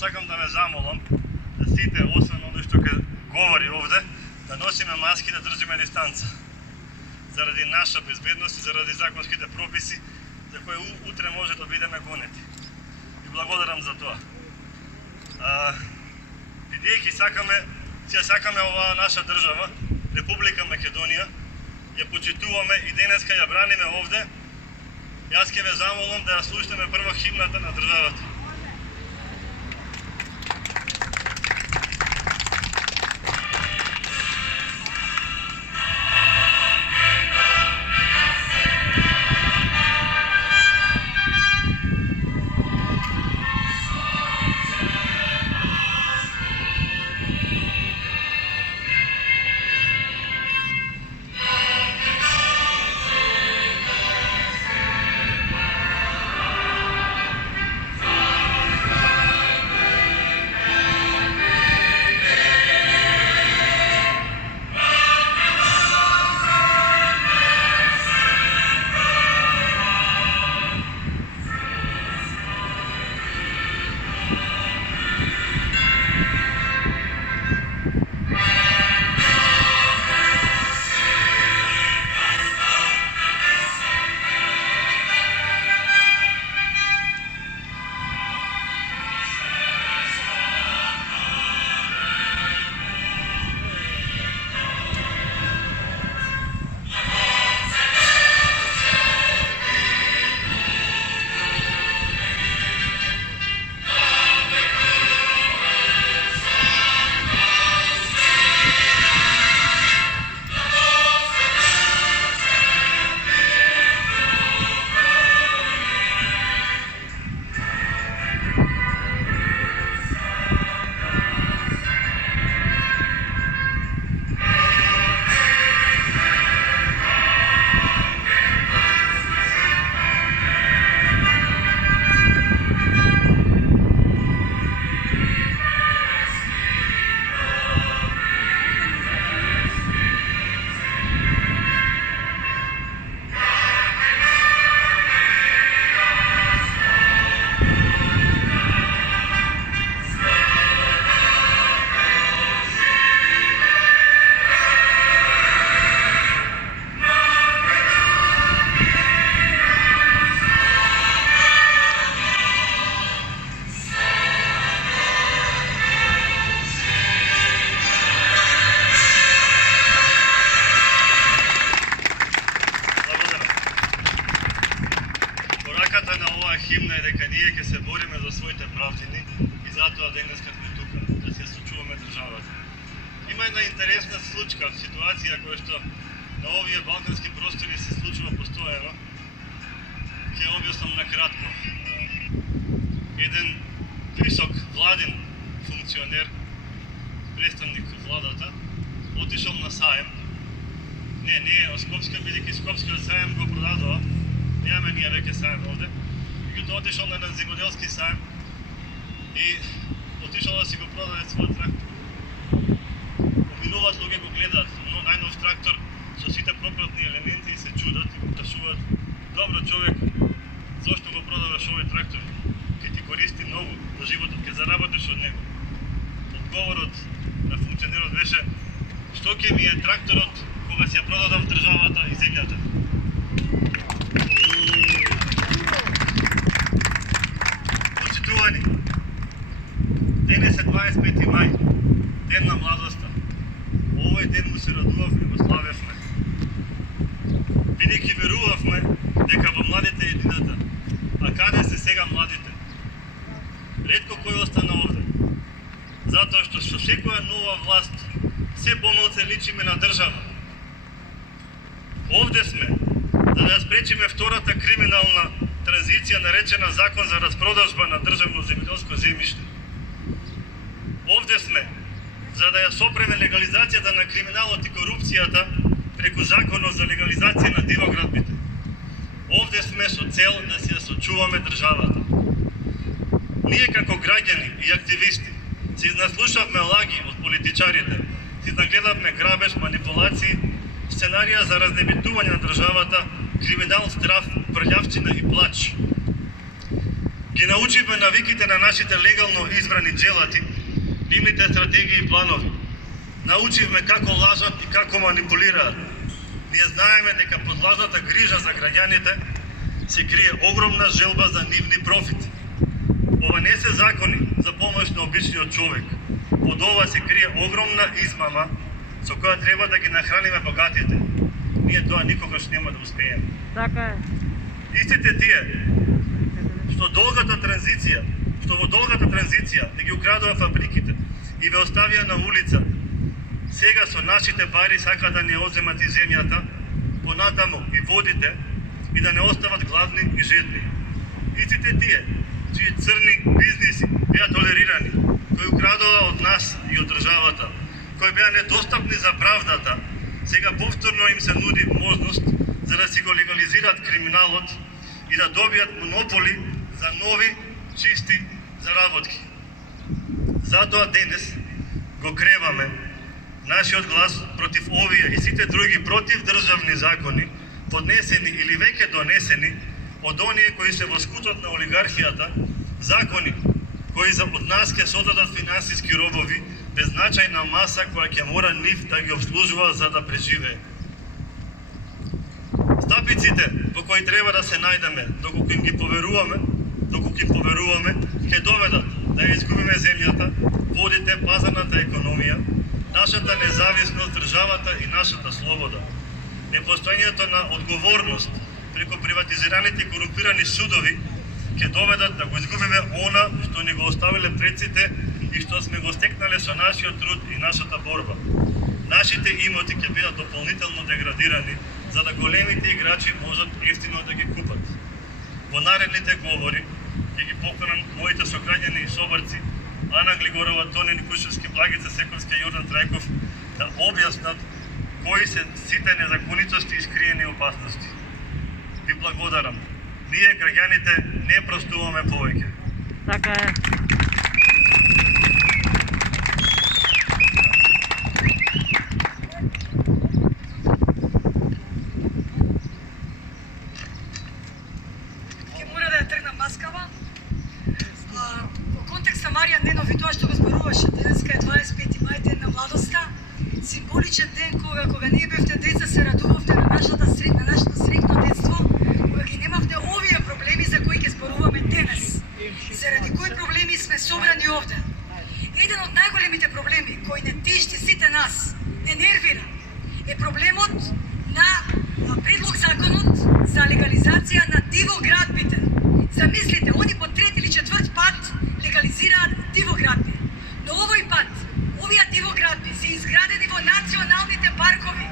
сакам да ве замолам да сите, освен оној што ќе говори овде, да носиме маски, да држиме дистанца. Заради наша безбедност и заради законските прописи за кои утре може да бидеме гонети. И благодарам за тоа. Бидејќи сакаме оваа наша држава, Република Македонија, ја почитуваме и денеска ја браниме овде, јас ќе ве замолам да ја слушнеме прво химната на државата. Химна е дека ние ќе се бориме за своите правдини и затоа денеска сме тука, да се сочуваме државата. Има една интересна случка, ситуација која што на овие балкански простори се случува постојано. Ќе објаснам накратко. Еден висок владин функционер, представник владата, отишол на саем. Не од Скопска, бидејќи Скопскиот саем го продадоа. Немаме ние веќе саем овде. Отишол на еден земјоделски саем и отишол да си го продаде својот трактор. Поминуваат луѓе, го гледаат најнов трактор со сите пропратни елементи и се чудат и го прашуваат: добро човек, зошто го продаваш овој трактор? Ќе ти користи многу во животот, ќе заработиш од него. Одговорот на функционерот беше: што ќе ми е тракторот кога си ја продадам државата и земјата? Денес е 25 мај, ден на младоста. Овој ден му се радувавме, го славевме. Бидејќи верувавме дека во младите е идната. А каде се сега младите? Ретко кој остана овде. Затоа што со секоја нова власт се помалку личиме на држава. Овде сме за да спречиме втората криминална транзиција наречена Закон за распродажба на државно земјоделско земјиште. Овде сме за да ја сопреме легализацијата на криминалот и корупцијата преку Законот за легализација на дивоградбите. Овде сме со цел да си ја сочуваме државата. Ние како граѓани и активисти се изнаслушавме лаги од политичарите, се изнагледавме грабеж, манипулации, сценарија за разнебитување на државата, криминал, страф, прљавчина и плач. Ги научивме навиките на нашите легално избрани джелати, нивните стратегии и планови. Научивме како лажат и како манипулираат. Ние знаеме дека под лажната грижа за граѓаните се крие огромна желба за нивни профит. Ова не се закони за помош на обичниот човек. Под ова се крие огромна измама со која треба да ги нахраниме богатите. Ние тоа никогаш нема да успееме. Така е. Истите тие што во долгата транзиција да ги украдува фабриките и ве оставија на улица, сега со нашите пари сака да не одземат и земјата, понатаму и водите, и да не остават гладни и жедни. Истите тие, чии црни бизниси беа толерирани, кои украдува од нас и од државата, кои беа недостапни за правдата, сега повторно им се нуди можност за да си го легализираат криминалот и да добијат монополи за нови, чисти заработки. Затоа денес го креваме нашиот глас против овие и сите други противдржавни закони, поднесени или веќе донесени од оние кои се во скутот на олигархијата, закони кои од нас ќе содадат финансиски робови, беззначајна маса која ќе мора нив да ги обслужува за да преживее. Стапиците по кои треба да се најдеме, доколку им поверуваме, ќе доведат да ја изгубиме земјата, водите, пазарната економија, нашата независност, државата и нашата слобода. Непостоењето на одговорност преку приватизираните и корумпирани судови ќе доведат да го изгубиме она што ни го оставиле предците и што сме го стекнале со нашиот труд и нашата борба. Нашите имоти ќе бидат дополнително деградирани, за да големите играчи можат ефтино да ги купат. Во наредните говори ќе ги поканам моите сокраѓани и собарци Ана Глигорова, Тони Никушевски, Благица Сековска и Јордан Трајков да објаснат кои се сите незаконитости и скриени опасности. Ви благодарам. Ние, граѓаните, не простуваме повеќе. Така е. Ќе мора да ја тргнам маскава. Во контекст на Марија Ненови, тоа што го зборуваше, денеска е 25 мај, ден на младоста, символичен ден кога ние бевте деца, се радувавте на нашето среќно детство, кога ги немавте овие проблеми за кои ќе зборуваме денес. Заради кои проблеми сме собрани овде. Еден од најголемите проблеми кои не тишти сите нас, не нервира, е проблемот на предлог законот за легализација на дивоградбите. Замислите, они по трети или четврт пат легализираат дивоградби. Но овој пат, овие дивоградби се изградени во националните паркови,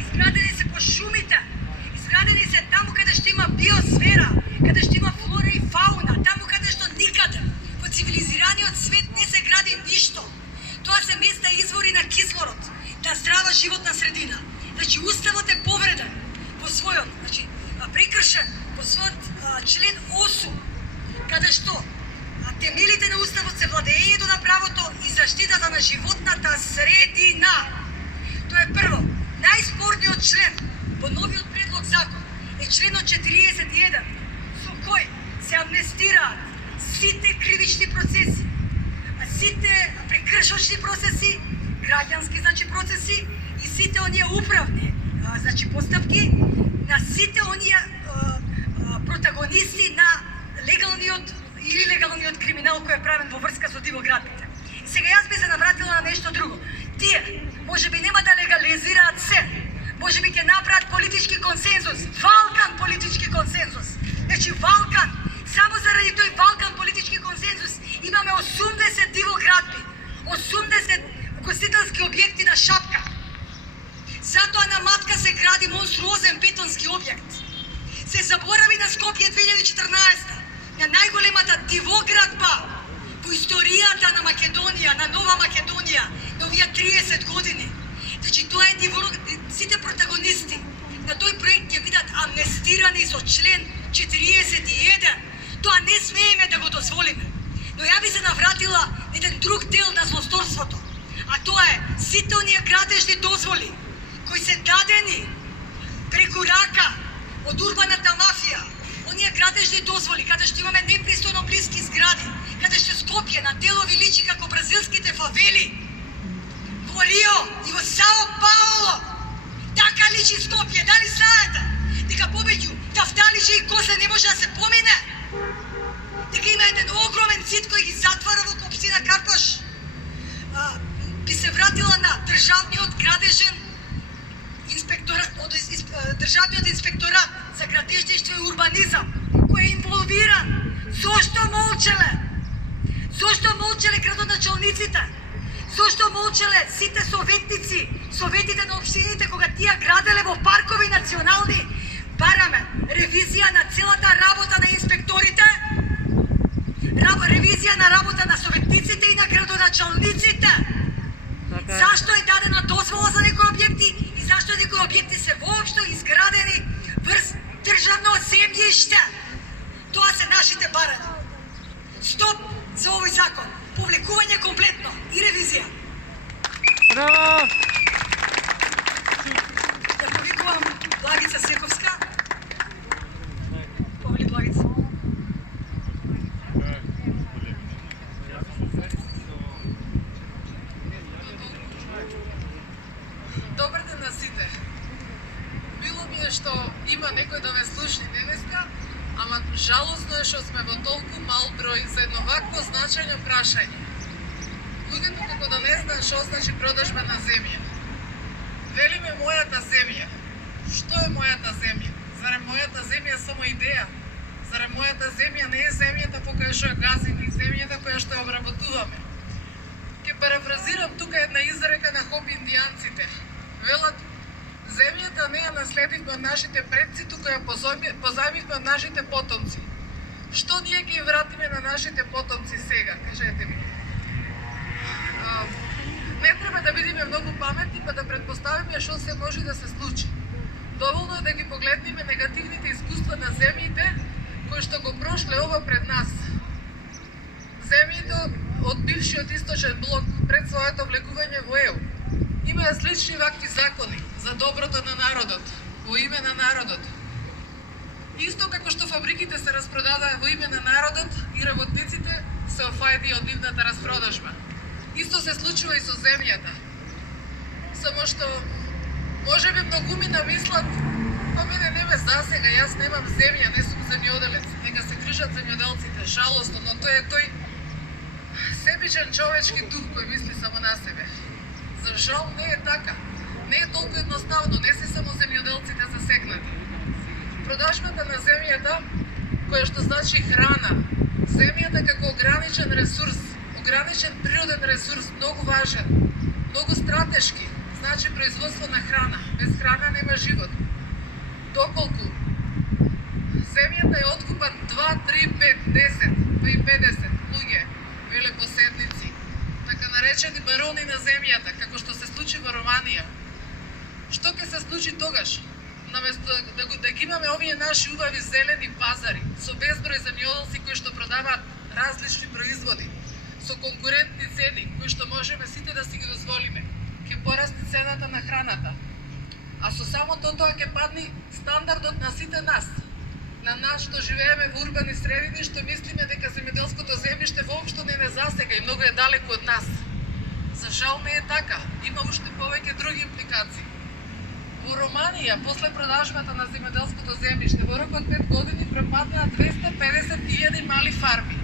изградени се по шумите, изградени се таму каде што има биосфера, каде што има флора и фауна, таму каде што никаде во цивилизираниот свет не се гради ништо. Тоа се места извори на кислород, на здрава животна средина. Значи, уставот е повреден во својот, прекршен во својот член 8, каде што темелите на уставот се владеењето на правото и заштитата на животната средина. Тоа е прво. Најспорниот член во новиот предлог закон е членот 41, со кој се амнестираат сите кривични процеси, сите прекршочни процеси, граѓански процеси и сите оние управни постапки на сите оние протагонисти на легалниот или легалниот криминал кој е правен во врска со дивоградбите. Сега јас би се навратила на нешто друго. Тие можеби нема да легализираат се, можеби ќе направат политички консензус, Валкан политички консензус. Значи Валкан, само заради тој Валкан политички консензус имаме 80 дивоградби, 80 ugostителски објекти на шапка. Затоа на Матка се гради монструозен бетонски објект. Се заборави на Скопје 2014, на најголемата дивоградба во историјата на Македонија, на Нова Македонија, на овие 30 години. Значи тоа е сите протагонисти на тој проект ќе бидат амнестирани со член 41. Тоа не смееме да го дозволиме. Но ја би се навратила еден друг дел на злосторството, а тоа е сите оние кратежни дозволи кои се дадени преку рака од урбаната мафија, оние градежни дозволи, каде што имаме непристојно блиски згради, каде што Скопје на делови личи како бразилските фавели, во Рио и во Сао Пауло, така личи Скопје, дали знаете? Дека побеѓу тафталиџи и козе не може да се помине? Дека има еден огромен зид кој ги затвара во општина Карпаш? Би се вратила на државниот градежен инспекторат, државниот инспекторат за градежништво и урбанизам, кој е инволвиран. Зошто молчеле? Зошто молчеле градоначалниците? Зошто молчеле сите советници, советите на општините кога тие граделе во паркови национални? Бараме ревизија на целата работа на инспекторите, ревизија на работа на советниците и на градоначалниците. Зашто е дадена дозвола за некои објекти и зашто некои објекти се воопшто изградени врз државно земјиште? Тоа се нашите барања. Стоп за овој закон. Повлекување комплетно и ревизија. Браво! Ја повикувам Благица Сековска. Повели Благица. Добар ден на сите. Било ми е што има некој да ме слушни денеска, ама жалосно е што сме во толку мал број за едно вакво значајно прашање. Луѓето како да не знаат што значи продажба на земја. Велиме мојата земја. Што е мојата земја? Зарем мојата земја е само идеја? Зарем мојата земја не е земјата по која што ја газиме и земјата која што ја обработуваме? Ке парафразирам тука една изрека на хопи индијанците. Велат, земјата не ја наследивме од нашите предци, тука ја позајмивме од нашите потомци. Што ние ги вратиме на нашите потомци сега, кажете ми? Не треба да бидеме многу паметни, па да предпоставиме што се може да се случи. Доволно е да ги погледнеме негативните искуства на земјите кои што го прошле ова пред нас. Земјите од бившиот источен блок пред своето влекување во ЕУ имаа слични вакви закони за доброто на народот, во име на народот. Исто како што фабриките се распродадаа во име на народот и работниците се офајди од нивната распродажба. Исто се случува и со земјата. Само што можеби многумина мислат, па мене не ме засега, јас немам земја, не сум земјоделец, нека се грижат земјоделците, жалосно, но тој е тој себичен човечки дух кој мисли само на себе. За жал не е така. Не е толку едноставно, не се само земјоделците засегнати. Продажбата на земјата, која што значи храна, земјата како ограничен ресурс, ограничен природен ресурс, многу важен, многу стратешки, значи производство на храна. Без храна нема живот. Доколку земјата е откупат 2, 3, 5, 10, па и 50 луѓе, велепоседници, така наречени барони на земјата, како што се случи во Романија. Што ќе се случи тогаш? Наместо да ги имаме овие наши убави зелени пазари, со безброј земјоделци кои што продаваат различни производи, со конкурентни цени, кои што можеме сите да си ги дозволиме, ќе порасне цената на храната. А со самото тоа ќе падне стандардот на сите нас. На нас што живееме во урбани средини, што мислиме дека земјоделското земјиште воопшто не засега и многу е далеку од нас. За жал не е така. Има уште повеќе други импликации. Во Романија, после продажбата на земјоделското земјиште, во рок од 5 години пропаднаа 250.000 мали фарми.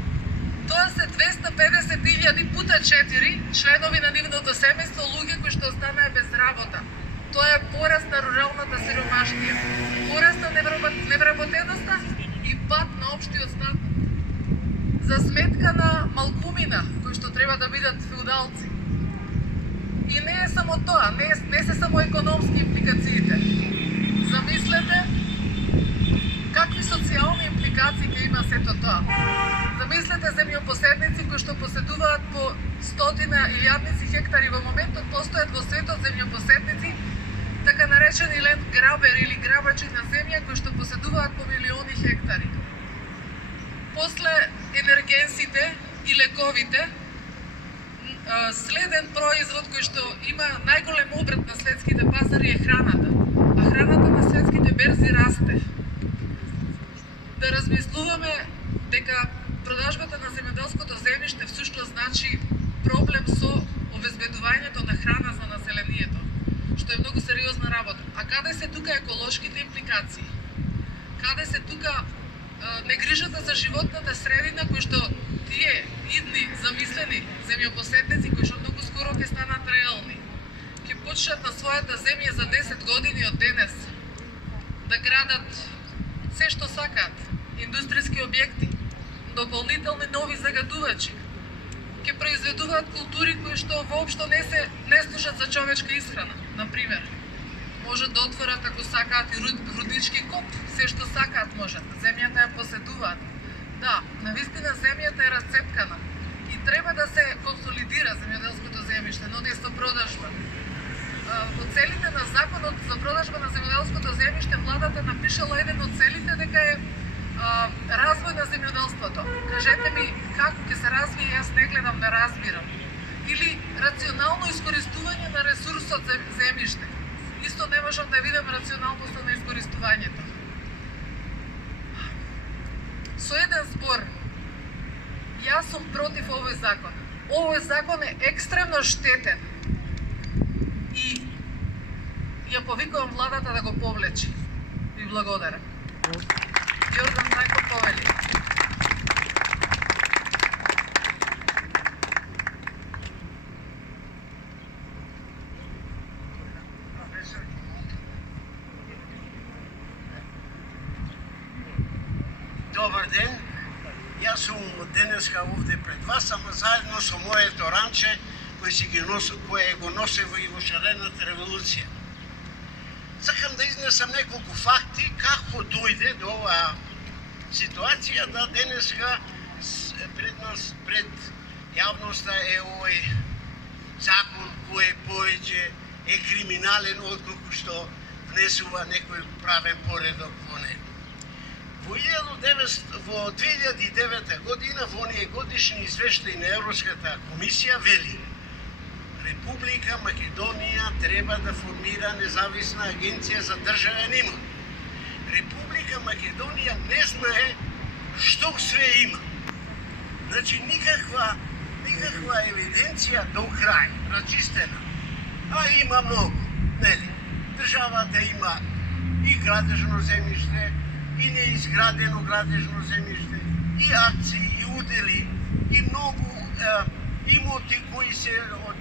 Тоа се 250.000 пута 4 членови на нивното семејство, луѓе кои што останаа без работа. Тоа е пораст на руралната сиромаштија, пораст на невработеноста и пат на општиот статут. За сметка на малкумина, кои што треба да бидат феудалци. И не е само тоа, не се само економски импликациите. Замислете какви социјални импликации ќе има сето тоа. Замислете земјопоседници кои што поседуваат по стотина илјадници хектари. Во моментот постојат во светот земјопоседници, така наречени ленд грабери или грабачи на земја кои што поседуваат по милиони хектари. После енергенсите и лековите, следен производ кој што има најголем обрат на светските пазари е храната, а храната на светските берзи расте. да размислуваме дека продажбата на земјоделското земјиште всушност значи проблем со обезбедувањето на храна за населението, што е многу сериозна работа. А каде се тука еколошките импликации? Каде се тука негрижата за животната средина, кои што тие идни замислени земјопоседници, кои што многу скоро ќе станат реални, ќе почнат на својата земја за 10 години од денес да градат се што сакаат, индустријски објекти, дополнителни нови загадувачи, ќе произведуваат култури кои што воопшто не служат за човечка исхрана, например. Можат да отворат ако сакаат и руднички коп, се што сакаат можат. Земјата ја поседуваат. Да, навистина земјата е расцепкана и треба да се консолидира земјоделското земјиште, но не со продажба. Во целите на законот за продажба на земјоделското земјиште владата напишала еден од целите дека е развој на земјоделството. Кажете ми како ќе се развие, јас не гледам да разбирам. Или рационално искористување на ресурсот земјиште. Исто не можам да видам рационалноста на искористувањето. Со еден збор, јас сум против овој закон. Овој закон е екстремно штетен и ја повикувам владата да го повлечи. Ви благодарам. Јордан Тајко повели. Добар ден, јас сум денеска овде пред вас, ама заедно со моето ранче кое го носево и во шарената револуција. Сакам да изнесам неколку факти како дојде до оваа ситуација да денеска пред нас, пред јавноста е овој закон кој повеќе е криминален отколку што внесува некој правен поредок во него. Во 2009 година во оние годишни извештаи на Европската комисија вели Република Македонија треба да формира независна агенција за државен имот. Република Македонија не знае што све има. Значи никаква евиденција до крај, рачистена. А има многу, нели? Државата има и градежно земјиште, и неизградено градежно земјиште, и акции, и удели, и многу имоти кои се од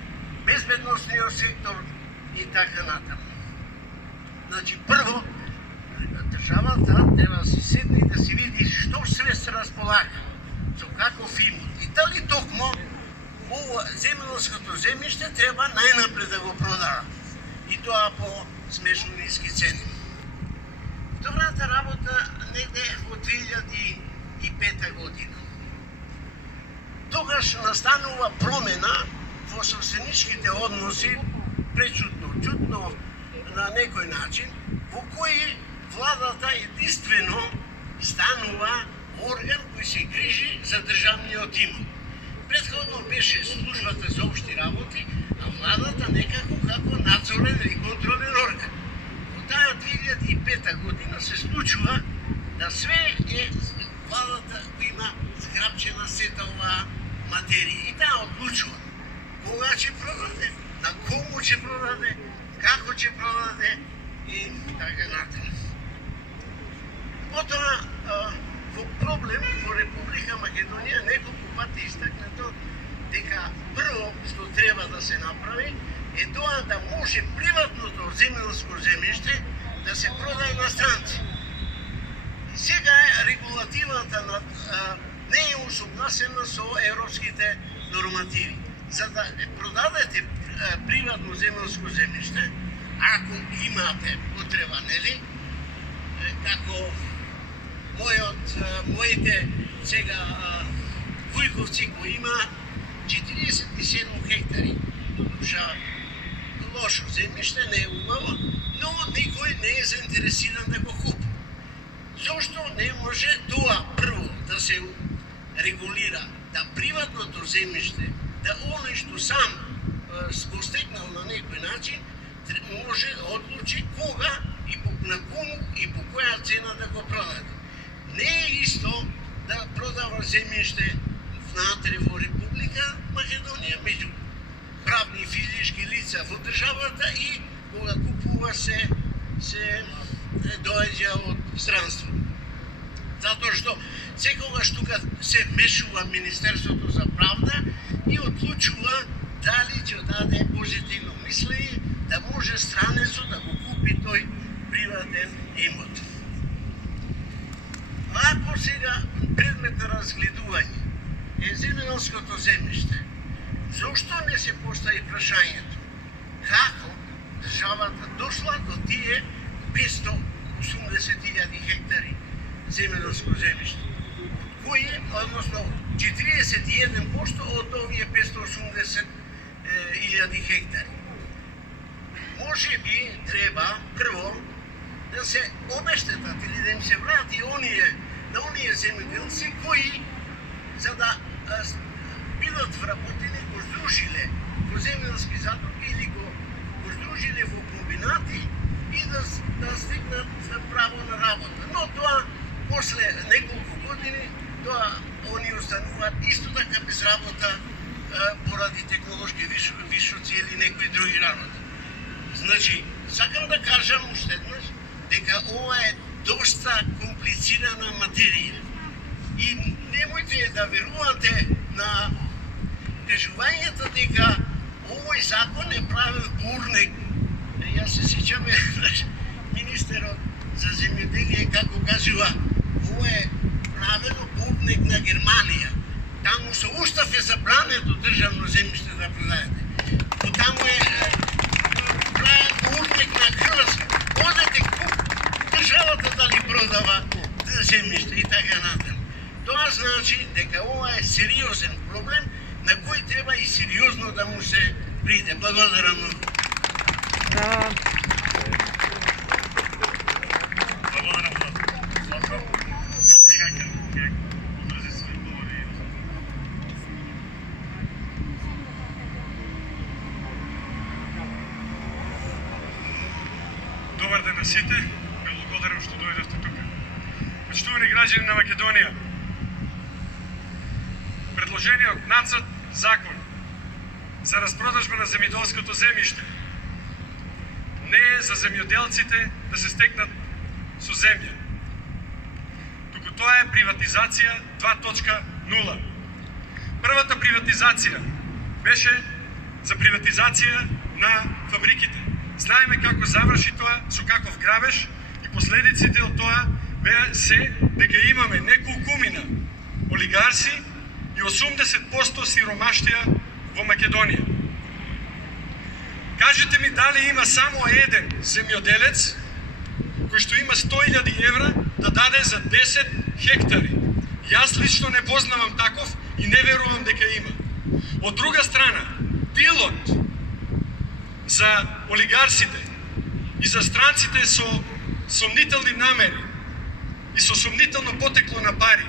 безбедносниот сектор и така натаму. Значи, прво, државата треба да се седне и да се види што све се располага, со каков имот. И дали токмо ово земјоделското земјиште треба најнапред да го продава. И тоа по смешно ниски цени. Втората работа негде во 2005 година. Тогаш настанува промена во собственичките односи, пречутно, чутно на некој начин, во кој владата единствено станува орган кој се грижи за државниот имот. Претходно беше службата за општи работи, а владата некако како надзорен или контролен орган. Во таа 2005 година се случува да све е владата кој има зграбчена сета оваа материја. И таа одлучува кога ќе продаде, на кому ќе продаде, како ќе продаде и така натаму. Потоа, во проблем во Република Македонија неколку пати истакнато дека прво што треба да се направи е тоа да може приватното земјоделско земјиште да се продаде на странци. Сега регулативата не е усогласена со европските нормативи. За да продадете приватно земјоделско земјиште, ако имате потреба, нели, како моите сега Вујковци кои има 47 хектари. Лошо земјиште, не е убаво, но никој не е заинтересиран да го купи. Зошто не може тоа прво да се регулира, да приватното земјиште, да оној што сам го стекнал на некој начин, може да одлучи кога и на кому и по која цена да го продаде. Не е исто да продава земјиште внатре во Република Македонија меѓу правни и физички лица во државата и кога купува се доаѓа од странство. Затоа што секогаш тука се вмешува Министерството за правда и одлучува дали ќе даде позитивно мислење да може странецот да го купи тој приватен имот. Ако сега предмет на разгледување е земјоделското земјиште, зошто не се постави прашањето како државата дошла до тие 580.000 хектари земјоделско земјиште, од кои, односно 41% од овие 580.000 хектари. Може би треба прво да се обештетат или да им се врати на оние земјоделци кои за да бидат вработени го здружиле во земјоделски задруги или го здружиле во комбинати и да стигнат право на работа. Но тоа после неколку години тоа они остануваат исто така без работа поради технолошки вишоци или некои други работи. Значи, сакам да кажам уште еднаш дека ова е доста комплицирана материја и немојте да верувате на кажувањето дека овој закон е правен бурник. Јас се сеќам министерот за земјоделие како кажува, ова е правено бурник на Германија. Таму со устав е забрането државно земјиште да продајате. Таму е правен бурник на Хрватска. Одете државата дали продава земјиште и така натаму. Тоа значи дека ова е сериозен проблем на кој треба и сериозно да му се приде. Благодарам многу. Браво! Благодарам за Славко. А сега ќе одржи своји говори. Добар ден на сите. Ви благодарам што дојдовте тука. Почитувани граѓани на Македонија, предложениот нацрт закон за распродажба на земјоделското земјиште не е за земјоделците да се стекнат со земја, туку тоа е приватизација 2.0. Првата приватизација беше за приватизација на фабриките. Знаеме како заврши тоа, со каков грабеж, и последиците од тоа беа се дека имаме неколкумина олигарси и 80% сиромаштија во Македонија. Кажете ми дали има само еден земјоделец кој што има 100.000 евра да даде за 10 хектари. Јас лично не познавам таков и не верувам дека има. Од друга страна, дилот за олигарсите и за странците со сомнителни намери и со сомнително потекло на пари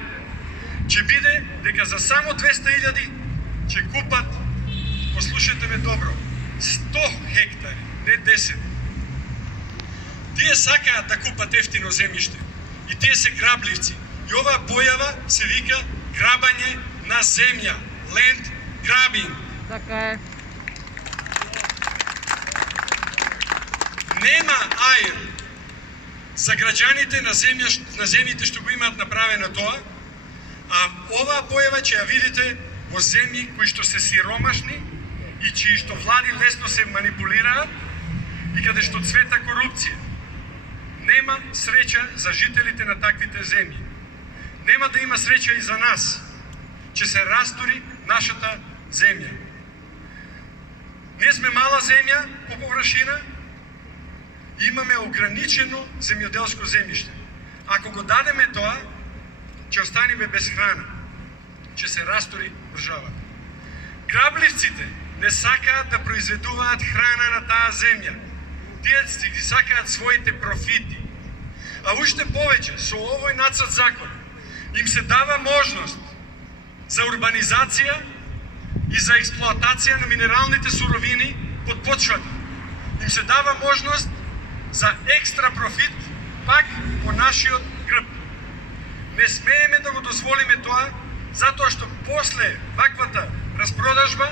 ќе биде дека за само 200.000 ќе купат, послушайте ме добро, 100 хектари, не 10. Тие сакаат да купат ефтино земјиште и тие се грабливци. И оваа појава се вика грабање на земја, land grabbing. Така е. Нема аер за граѓаните на земјите што го имаат направено тоа, а оваа појава ќе ја видите во земји кои што се сиромашни и чии што влади лесно се манипулираат и каде што цвета корупција. Нема среќа за жителите на таквите земји. Нема да има среќа и за нас. Ќе се растури нашата земја. Ние сме мала земја по површина, имаме ограничено земјоделско земјиште. Ако го дадеме тоа, ќе останеме без храна. Ќе се растури државата. Грабливците не сакаат да произведуваат храна на таа земја. Тие ги сакаат своите профити. А уште повеќе, со овој нацрт закон, им се дава можност за урбанизација и за експлоатација на минералните суровини под почвата. Им се дава можност за екстра профит, пак по нашиот грб. Не смееме да го дозволиме тоа, затоа што после ваквата распродажба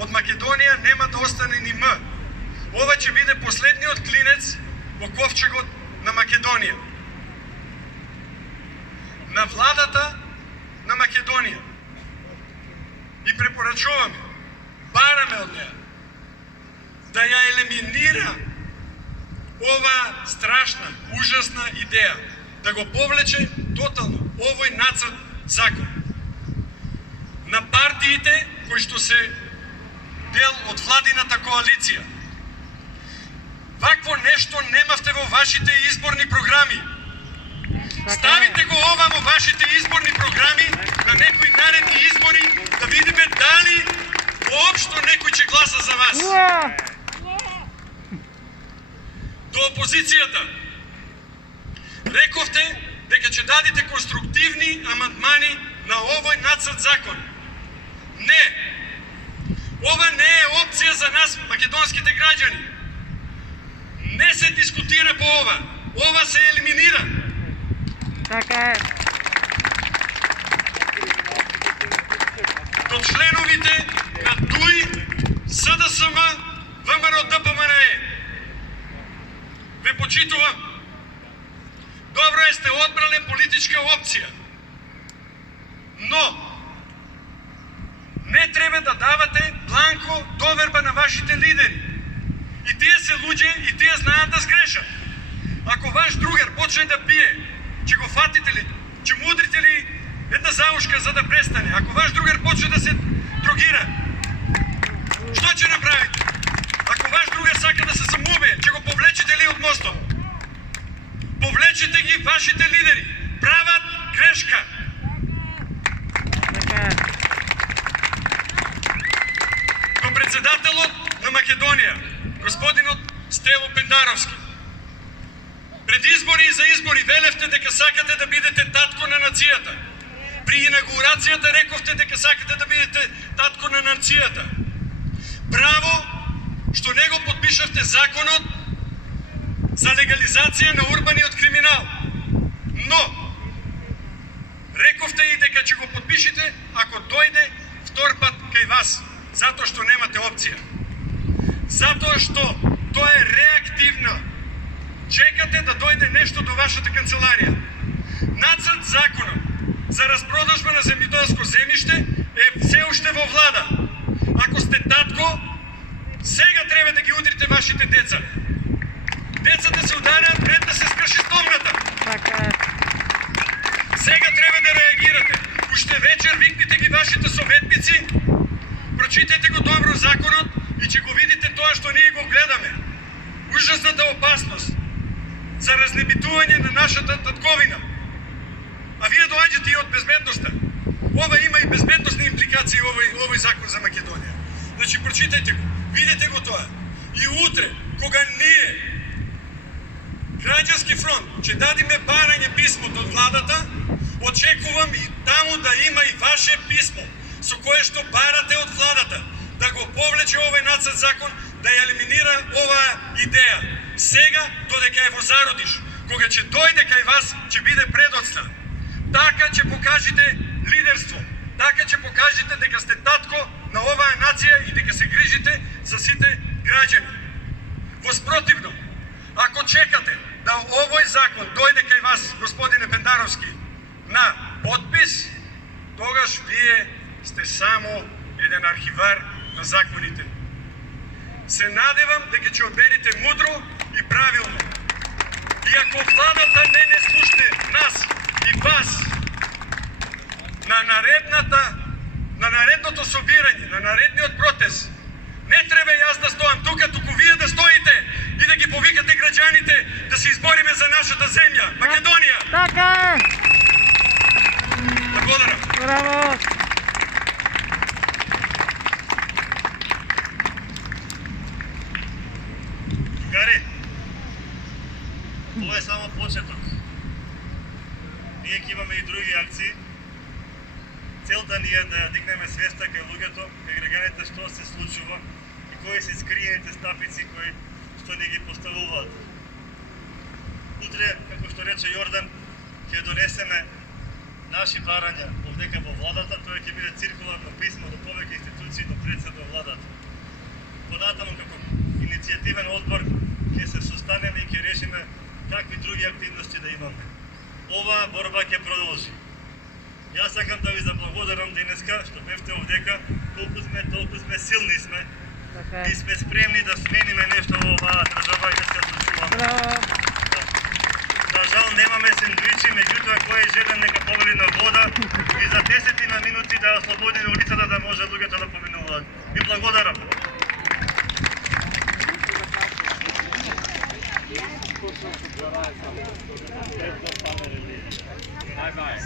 од Македонија нема да остане ни М. Ова ќе биде последниот клинец во ковчегот на Македонија. На владата на Македонија и препорачуваме, бараме од неа, да ја елиминира ова страшна, ужасна идеја, да го повлече тотално овој нацрт закон. На партиите кои што се дел од владината коалиција. Вакво нешто немавте во вашите изборни програми. Ставите го ова во вашите изборни програми на некои наредни избори да видиме дали воопшто некој ќе гласа за вас. До опозицијата рековте дека ќе дадете конструктивни амандмани на овој нацрт закон. Не. Ова не е опција за нас, македонските граѓани. Не се дискутира по ова. Ова се елиминира. Така е. До членовите на ДУИ, СДСМ, ВМРО, ДПМНЕ. Ве почитувам. Добро е сте одбрале политичка опција. Но не треба да давате бланко доверба на вашите лидери. И тие се луѓе и тие знаат да сгрешат. Ако ваш другар почне да пие, ќе го фатите ли? Ќе му удрите ли една заушка за да престане? Ако ваш другар почне да се дрогира, што ќе направите? Ако ваш другар сака да се самоубие, ќе го повлечете ли од мостот? Повлечете ги вашите лидери. Прават грешка. Така е. До председателот на Македонија, господинот Стево Пендаровски. Пред избори и за избори велевте дека сакате да бидете татко на нацијата. При инаугурацијата рековте дека сакате да бидете татко на нацијата. Браво што не го подпишавте законот за легализација на урбаниот криминал. Но рековте и дека ќе го подпишете ако дојде втор пат кај вас, затоа што немате опција. Затоа што тоа е реактивно. Чекате да дојде нешто до вашата канцеларија. Нацрт законот за распродажба на земјоделско земјиште е се уште во влада. Ако сте татко, сега треба да ги удрите вашите деца. Децата се ударат пред да се скрши стомната. Така е. Сега треба да реагирате. Уште вечер викнете ги вашите советници, прочитайте го добро законот и ќе го видите тоа што ние го гледаме. Ужасната опасност за разнебитување на нашата татковина. А вие доаѓате и од безбедноста. Ова има и безбедносни импликации овој закон за Македонија. Значи прочитајте го, видите го тоа. И утре, кога ние Граѓански фронт ќе дадиме барање писмото од владата, очекувам и таму да има и ваше писмо со кое што барате од владата да го повлече овој нацрт закон, да ја елиминира оваа идеја. Сега, додека ја во зародиш, кога ќе дојде кај вас, ќе биде предоцна. Така ќе покажете лидерство. Така ќе покажете дека сте татко на оваа нација и дека се грижите за сите граѓани. Воспротивно, ако чекате да овој закон дојде кај вас, господине Пендаровски, на подпис, тогаш вие сте само еден архивар на законите. Се надевам дека ќе одберите мудро и правилно. И ако владата не слушне нас и вас на наредното собирање, на наредниот протест, не треба јас да стоам тука, туку вие да стоите и да ги повикате граѓаните да се избориме за нашата земја, Македонија. Така е. Благодарам. Браво. Другари, тоа е само почеток. Ние ќе имаме и други акции. Целта ни е да ја дигнеме свеста кај луѓето, кај граѓаните што се случува и кои се скриените стапици кои што ни ги поставуваат. Утре, како што рече Јордан, ќе донесеме наши барања овдека во владата, тоа ќе биде циркуларно писмо до повеќе институции, до председател владата. Понатаму како иницијативен одбор ќе се состанеме и ќе решиме какви други активности да имаме. Оваа борба ќе продолжи. Јас сакам да ви заблагодарам денеска што бевте овдека, толку сме силни сме. Така И е. сме спремни да смениме нешто во оваа држава и да се сочуваме. Браво. За жал немаме сендвичи, меѓутоа кој е жеден нека повели на вода и за 10 на минути да ослободи на улицата да може луѓето да поминуваат. Ви благодарам. Bye bye.